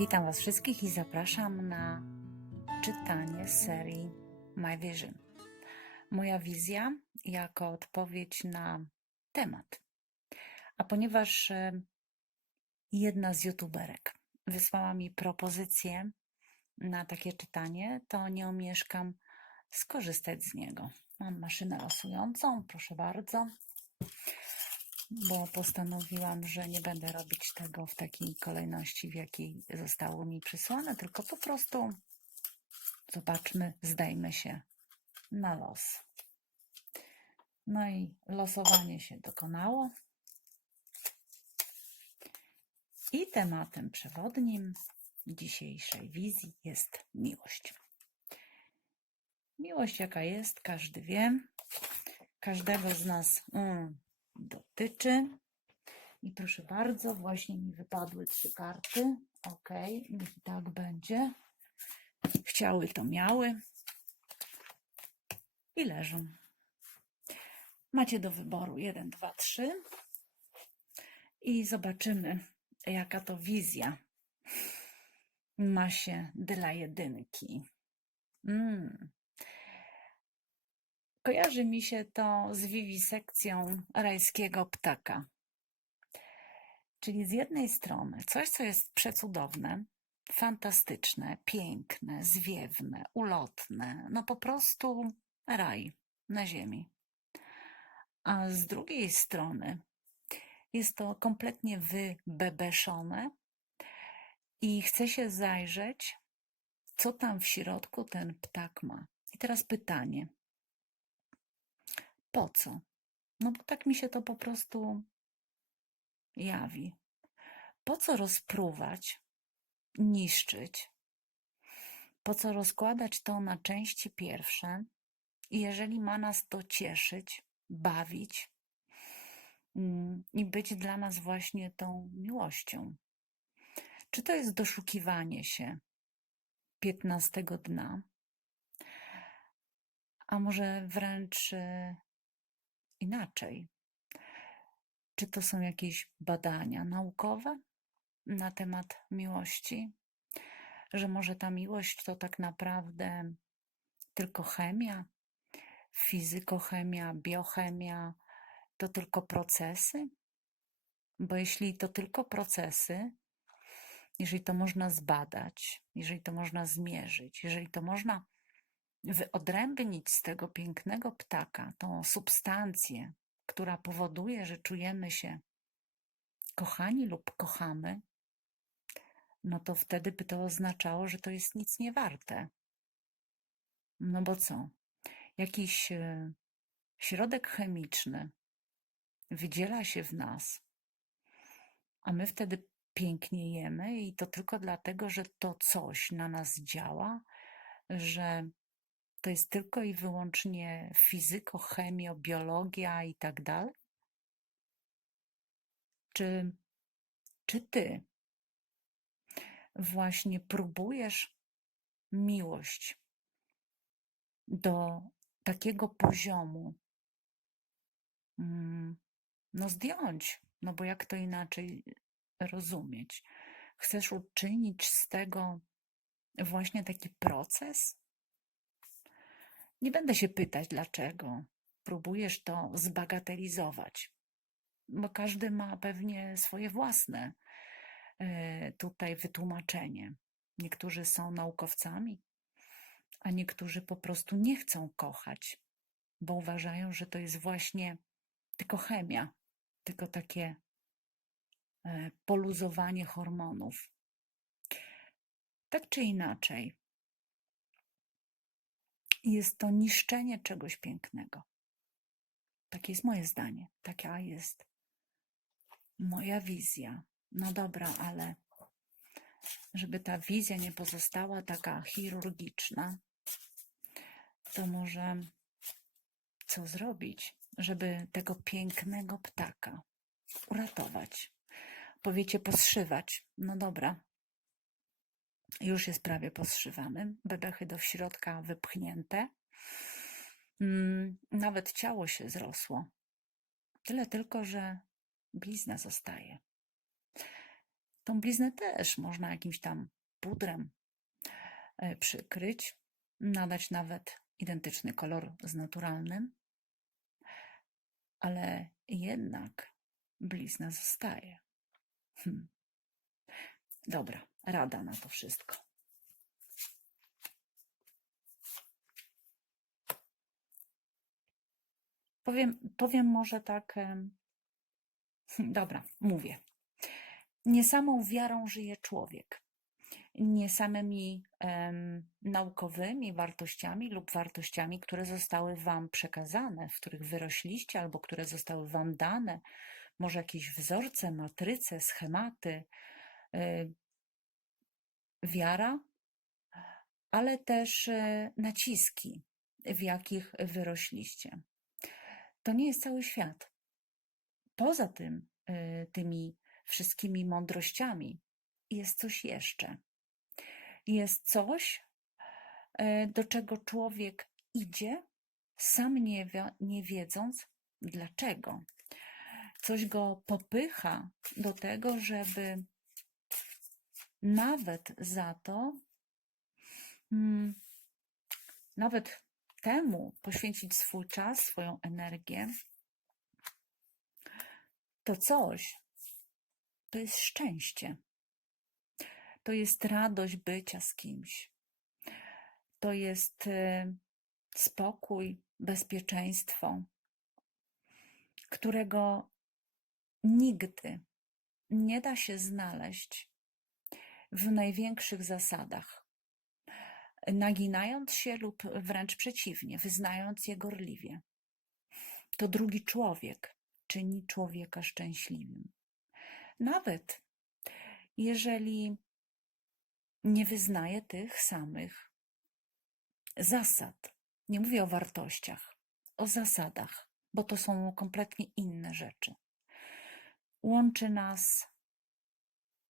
Witam Was wszystkich i zapraszam na czytanie serii My Vision. Moja wizja jako odpowiedź na temat. A ponieważ e, jedna z youtuberek wysłała mi propozycję na takie czytanie, to nie omieszkam skorzystać z niego. Mam maszynę losującą, proszę bardzo bo postanowiłam, że nie będę robić tego w takiej kolejności, w jakiej zostało mi przysłane, tylko po prostu zobaczmy, zdajmy się na los. No i losowanie się dokonało. I tematem przewodnim dzisiejszej wizji jest miłość. Miłość, jaka jest, każdy wie. Każdego z nas mm, dotyczy. I proszę bardzo, właśnie mi wypadły trzy karty. Ok, niech tak będzie. Chciały to miały. I leżą. Macie do wyboru 1, 2, 3. I zobaczymy, jaka to wizja ma się dla jedynki. Mm. Kojarzy mi się to z wiwisekcją rajskiego ptaka. Czyli z jednej strony coś, co jest przecudowne, fantastyczne, piękne, zwiewne, ulotne, no po prostu raj na ziemi. A z drugiej strony jest to kompletnie wybebeszone i chce się zajrzeć, co tam w środku ten ptak ma. I teraz pytanie – po co? No bo tak mi się to po prostu jawi. Po co rozpruwać, niszczyć? Po co rozkładać to na części pierwsze? I jeżeli ma nas to cieszyć, bawić mm, i być dla nas właśnie tą miłością. Czy to jest doszukiwanie się piętnastego dna? A może wręcz y, inaczej. Czy to są jakieś badania naukowe na temat miłości? Że może ta miłość to tak naprawdę tylko chemia, fizykochemia, biochemia, to tylko procesy? Bo jeśli to tylko procesy, jeżeli to można zbadać, jeżeli to można zmierzyć, jeżeli to można wyodrębnić z tego pięknego ptaka tą substancję, która powoduje, że czujemy się kochani lub kochamy, no to wtedy by to oznaczało, że to jest nic nie warte. No bo co? Jakiś e, środek chemiczny wydziela się w nas, a my wtedy pięknie jemy i to tylko dlatego, że to coś na nas działa, że to jest tylko i wyłącznie fizyko, chemio, biologia i tak dalej? Czy, czy ty właśnie próbujesz miłość do takiego poziomu, mm, no zdjąć, no bo jak to inaczej rozumieć? Chcesz uczynić z tego właśnie taki proces? Nie będę się pytać dlaczego. Próbujesz to zbagatelizować, bo każdy ma pewnie swoje własne e, tutaj wytłumaczenie. Niektórzy są naukowcami, a niektórzy po prostu nie chcą kochać, bo uważają, że to jest właśnie tylko chemia, tylko takie e, poluzowanie hormonów. Tak czy inaczej, jest to niszczenie czegoś pięknego. Takie jest moje zdanie, taka jest moja wizja. No dobra, ale żeby ta wizja nie pozostała taka chirurgiczna, to może co zrobić, żeby tego pięknego ptaka uratować? Powiecie poszywać. No dobra, już jest prawie postrzywany, bebechy do środka wypchnięte. Mm, nawet ciało się zrosło. Tyle tylko, że blizna zostaje. Tą bliznę też można jakimś tam pudrem e, przykryć, nadać nawet identyczny kolor z naturalnym, ale jednak blizna zostaje. Hm. Dobra, rada na to wszystko. Powiem, powiem może tak. Dobra, mówię. Nie samą wiarą żyje człowiek. Nie samymi em, naukowymi wartościami lub wartościami, które zostały Wam przekazane, w których wyrośliście albo które zostały Wam dane, może jakieś wzorce, matryce, schematy, y, wiara, ale też e, naciski, w jakich wyrośliście. To nie jest cały świat. Poza tym, e, tymi wszystkimi mądrościami, jest coś jeszcze. Jest coś, e, do czego człowiek idzie, sam nie, nie wiedząc dlaczego. Coś go popycha do tego, żeby nawet za to, mm, nawet temu poświęcić swój czas, swoją energię, to coś to jest szczęście. To jest radość bycia z kimś. To jest y, spokój, bezpieczeństwo, którego nigdy nie da się znaleźć w największych zasadach, naginając się lub wręcz przeciwnie, wyznając je gorliwie. To drugi człowiek czyni człowieka szczęśliwym. Nawet jeżeli nie wyznaje tych samych zasad. Nie mówię o wartościach, o zasadach, bo to są kompletnie inne rzeczy. Łączy nas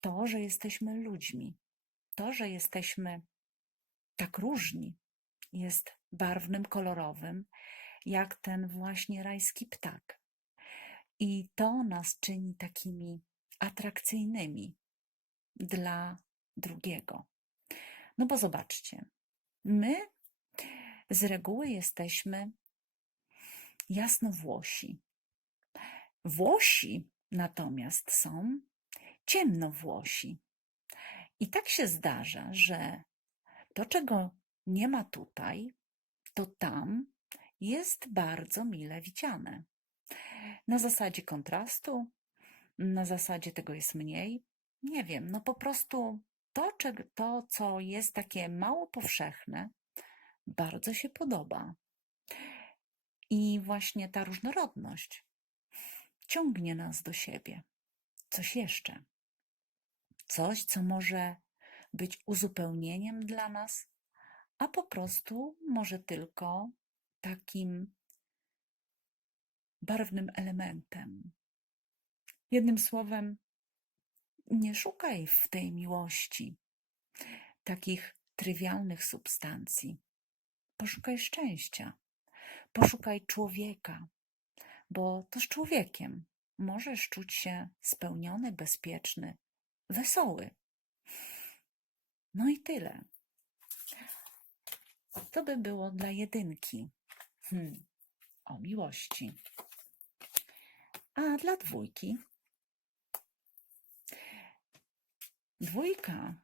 to, że jesteśmy ludźmi, to, że jesteśmy tak różni, jest barwnym, kolorowym, jak ten właśnie rajski ptak. I to nas czyni takimi atrakcyjnymi dla drugiego. No bo zobaczcie, my z reguły jesteśmy jasnowłosi. Włosi natomiast są ciemnowłosi. I tak się zdarza, że to, czego nie ma tutaj, to tam jest bardzo mile widziane. Na zasadzie kontrastu, na zasadzie tego jest mniej, nie wiem, no po prostu to, to, co jest takie mało powszechne, bardzo się podoba. I właśnie ta różnorodność ciągnie nas do siebie. Coś jeszcze. Coś, co może być uzupełnieniem dla nas, a po prostu może tylko takim barwnym elementem. Jednym słowem, nie szukaj w tej miłości takich trywialnych substancji. Poszukaj szczęścia, poszukaj człowieka, bo to z człowiekiem możesz czuć się spełniony, bezpieczny, wesoły. No i tyle. To by było dla jedynki. Hmm, o miłości. A dla dwójki? Dwójka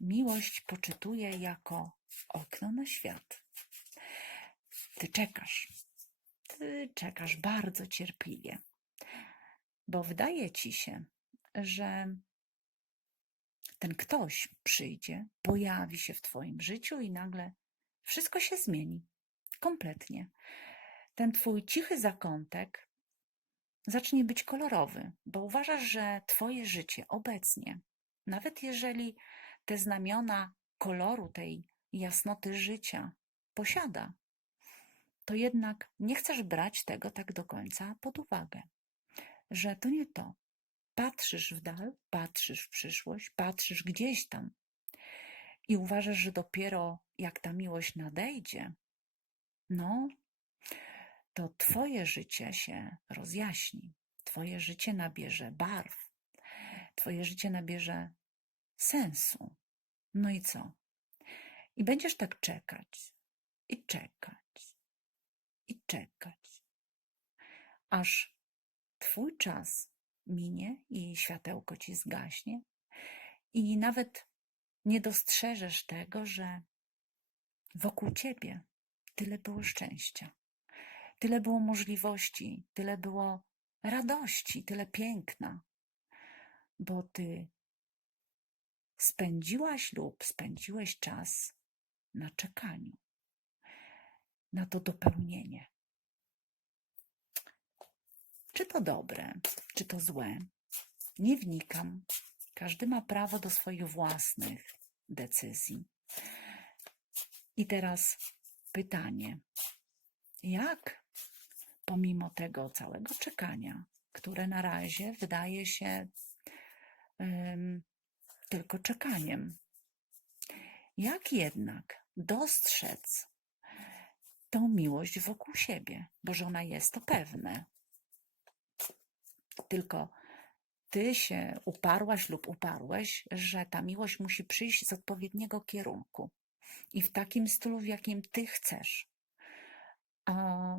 miłość poczytuje jako okno na świat. Ty czekasz. Ty czekasz bardzo cierpliwie, bo wydaje ci się, że ten ktoś przyjdzie, pojawi się w Twoim życiu i nagle wszystko się zmieni. Kompletnie. Ten Twój cichy zakątek zacznie być kolorowy, bo uważasz, że Twoje życie obecnie, nawet jeżeli te znamiona koloru, tej jasnoty życia posiada, to jednak nie chcesz brać tego tak do końca pod uwagę, że to nie to. Patrzysz w dal, patrzysz w przyszłość, patrzysz gdzieś tam i uważasz, że dopiero jak ta miłość nadejdzie, no, to Twoje życie się rozjaśni, Twoje życie nabierze barw, Twoje życie nabierze sensu. No i co? I będziesz tak czekać, i czekać, i czekać, aż Twój czas minie i światełko ci zgaśnie, i nawet nie dostrzeżesz tego, że wokół ciebie tyle było szczęścia, tyle było możliwości, tyle było radości, tyle piękna, bo ty spędziłaś lub spędziłeś czas na czekaniu, na to dopełnienie. Czy to dobre, czy to złe, nie wnikam. Każdy ma prawo do swoich własnych decyzji. I teraz pytanie: jak pomimo tego całego czekania, które na razie wydaje się ym, tylko czekaniem, jak jednak dostrzec tą miłość wokół siebie, bo że ona jest to pewne. Tylko ty się uparłaś lub uparłeś, że ta miłość musi przyjść z odpowiedniego kierunku i w takim stylu, w jakim ty chcesz. A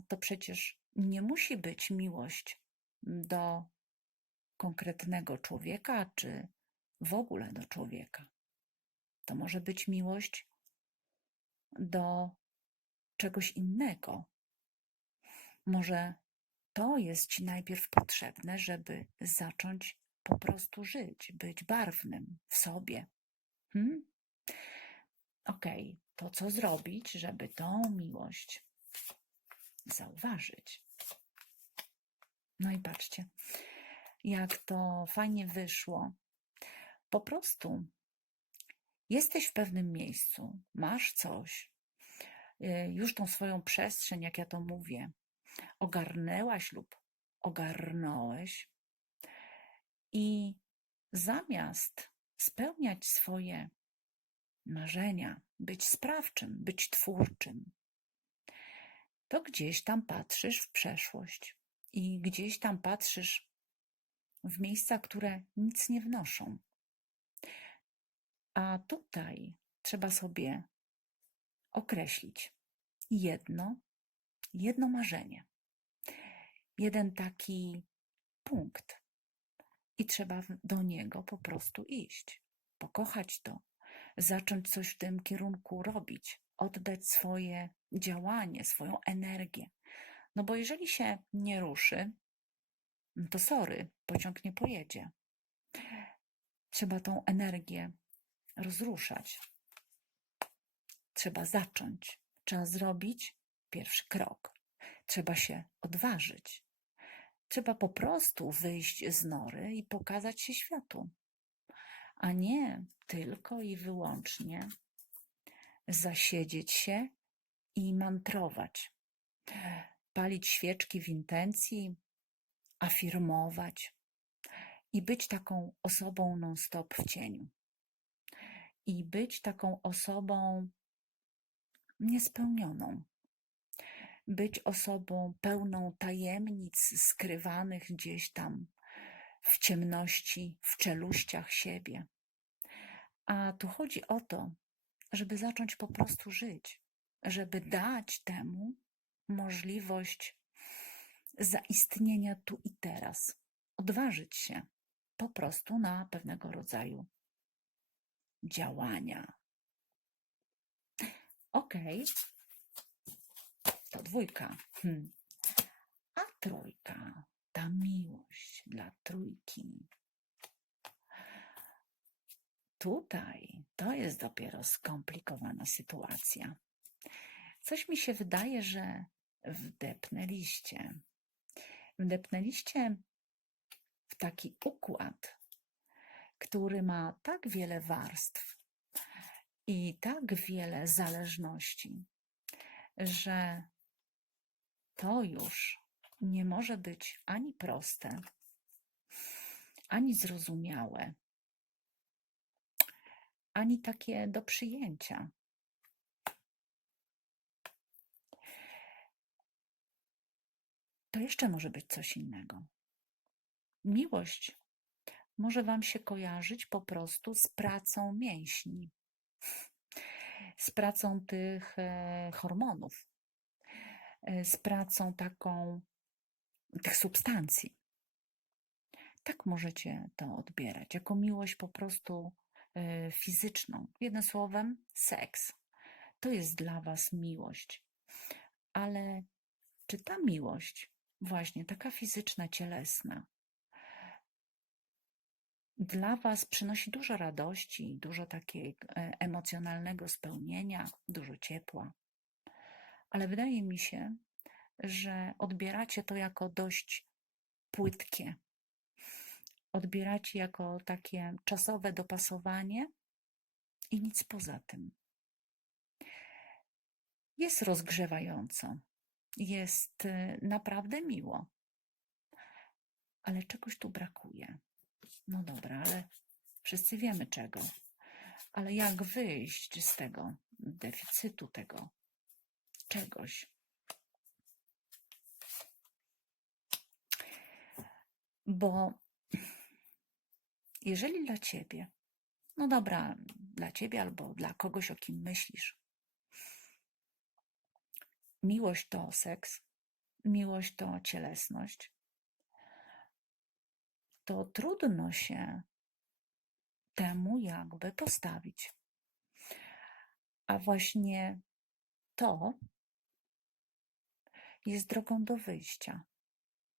to przecież nie musi być miłość do konkretnego człowieka, czy w ogóle do człowieka. To może być miłość do czegoś innego. Może to jest ci najpierw potrzebne, żeby zacząć po prostu żyć, być barwnym w sobie. Hmm? Okej, okay. to co zrobić, żeby tą miłość zauważyć? No i patrzcie, jak to fajnie wyszło. Po prostu jesteś w pewnym miejscu, masz coś, y, już tą swoją przestrzeń, jak ja to mówię, ogarnęłaś lub ogarnąłeś i zamiast spełniać swoje marzenia, być sprawczym, być twórczym, to gdzieś tam patrzysz w przeszłość i gdzieś tam patrzysz w miejsca, które nic nie wnoszą. A tutaj trzeba sobie określić jedno, jedno marzenie, jeden taki punkt, i trzeba do niego po prostu iść, pokochać to, zacząć coś w tym kierunku robić, oddać swoje działanie, swoją energię. No bo jeżeli się nie ruszy, no to sorry, pociąg nie pojedzie. Trzeba tą energię rozruszać. Trzeba zacząć, trzeba zrobić pierwszy krok. Trzeba się odważyć. Trzeba po prostu wyjść z nory i pokazać się światu, a nie tylko i wyłącznie zasiedzieć się i mantrować, palić świeczki w intencji, afirmować i być taką osobą non-stop w cieniu. I być taką osobą niespełnioną być osobą pełną tajemnic skrywanych gdzieś tam w ciemności, w czeluściach siebie. A tu chodzi o to, żeby zacząć po prostu żyć, żeby dać temu możliwość zaistnienia tu i teraz, odważyć się po prostu na pewnego rodzaju działania. Okej, okay to dwójka. Hmm. A trójka, ta miłość dla trójki. Tutaj to jest dopiero skomplikowana sytuacja. Coś mi się wydaje, że wdepnęliście. Wdepnęliście w taki układ, który ma tak wiele warstw i tak wiele zależności, że to już nie może być ani proste, ani zrozumiałe, ani takie do przyjęcia. To jeszcze może być coś innego. Miłość może Wam się kojarzyć po prostu z pracą mięśni, z pracą tych e, hormonów, z pracą taką tych substancji. Tak możecie to odbierać, jako miłość po prostu e, fizyczną. Jednym słowem, seks. To jest dla Was miłość. Ale czy ta miłość, właśnie taka fizyczna, cielesna, dla Was przynosi dużo radości, dużo takiego e, emocjonalnego spełnienia, dużo ciepła. Ale wydaje mi się, że odbieracie to jako dość płytkie. Odbieracie jako takie czasowe dopasowanie i nic poza tym. Jest rozgrzewająco, jest y, naprawdę miło, ale czegoś tu brakuje. No dobra, ale wszyscy wiemy czego. Ale jak wyjść z tego deficytu, tego czegoś? Bo jeżeli dla ciebie, no dobra, dla ciebie albo dla kogoś, o kim myślisz, miłość to seks, miłość to cielesność, to trudno się temu jakby postawić. A właśnie to jest drogą do wyjścia,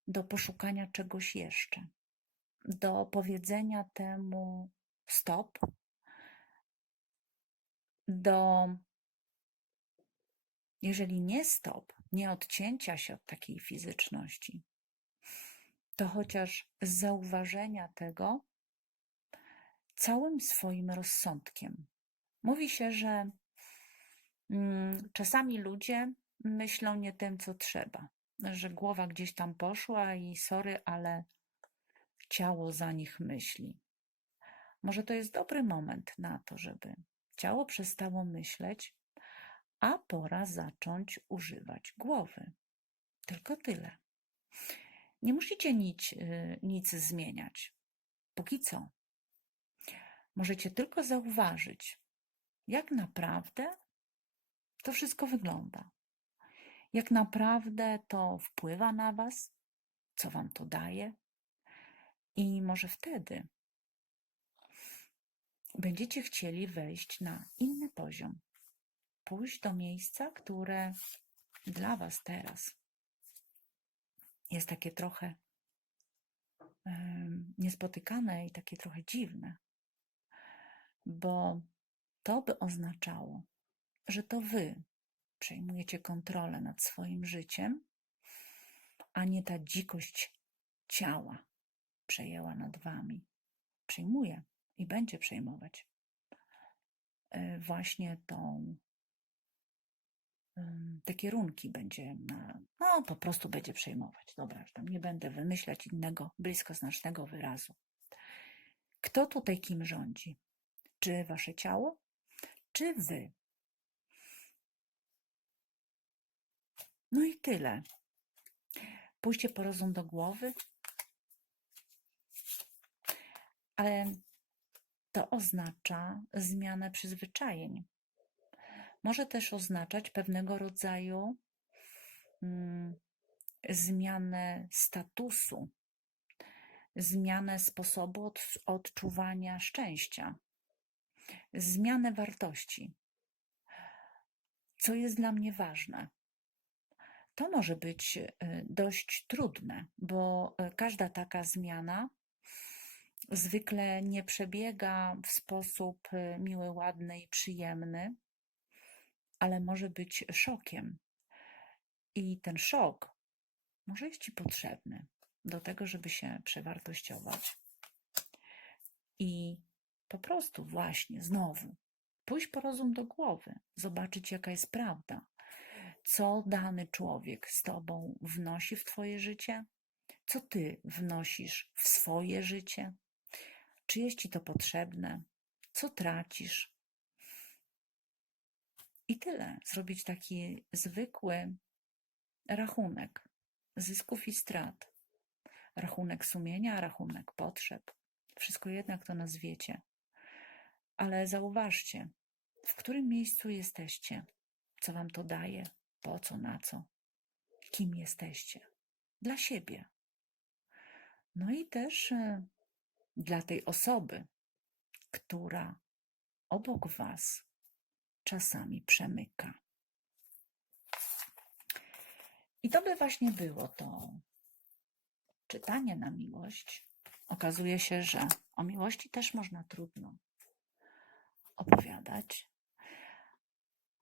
do poszukania czegoś jeszcze, do powiedzenia temu stop, do, jeżeli nie stop, nie odcięcia się od takiej fizyczności, to chociaż z zauważenia tego całym swoim rozsądkiem. Mówi się, że mm, czasami ludzie myślą nie tym, co trzeba, że głowa gdzieś tam poszła i sorry, ale ciało za nich myśli. Może to jest dobry moment na to, żeby ciało przestało myśleć, a pora zacząć używać głowy. Tylko tyle. Nie musicie nic, y, nic zmieniać. Póki co. Możecie tylko zauważyć, jak naprawdę to wszystko wygląda. Jak naprawdę to wpływa na Was, co Wam to daje. I może wtedy będziecie chcieli wejść na inny poziom, pójść do miejsca, które dla Was teraz jest takie trochę niespotykane i takie trochę dziwne, bo to by oznaczało, że to wy przejmujecie kontrolę nad swoim życiem, a nie ta dzikość ciała przejęła nad wami. Przejmuje i będzie przejmować e, właśnie tą te kierunki będzie, no po prostu będzie przejmować. Dobra, już tam nie będę wymyślać innego bliskoznacznego wyrazu. Kto tutaj kim rządzi? Czy wasze ciało, czy wy? No i tyle. Pójście po rozum do głowy, ale to oznacza zmianę przyzwyczajeń. Może też oznaczać pewnego rodzaju mm, zmianę statusu, zmianę sposobu od, odczuwania szczęścia, zmianę wartości. Co jest dla mnie ważne? To może być y, dość trudne, bo y, każda taka zmiana zwykle nie przebiega w sposób y, miły, ładny i przyjemny, ale może być szokiem. I ten szok może jest Ci potrzebny do tego, żeby się przewartościować. I po prostu właśnie znowu pójść po rozum do głowy, zobaczyć jaka jest prawda, co dany człowiek z Tobą wnosi w Twoje życie, co Ty wnosisz w swoje życie, czy jest Ci to potrzebne, co tracisz, i tyle. Zrobić taki zwykły rachunek zysków i strat. Rachunek sumienia, rachunek potrzeb. Wszystko jednak to nazwiecie. Ale zauważcie, w którym miejscu jesteście, co wam to daje, po co, na co, kim jesteście. Dla siebie. No i też e, dla tej osoby, która obok was czasami przemyka. I to by właśnie było to czytanie na miłość. Okazuje się, że o miłości też można trudno opowiadać,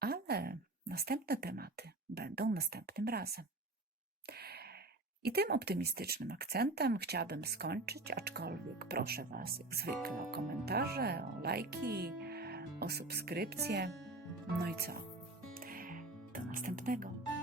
ale następne tematy będą następnym razem. I tym optymistycznym akcentem chciałabym skończyć, aczkolwiek proszę Was jak zwykle o komentarze, o lajki, o subskrypcje. No i co? Do następnego.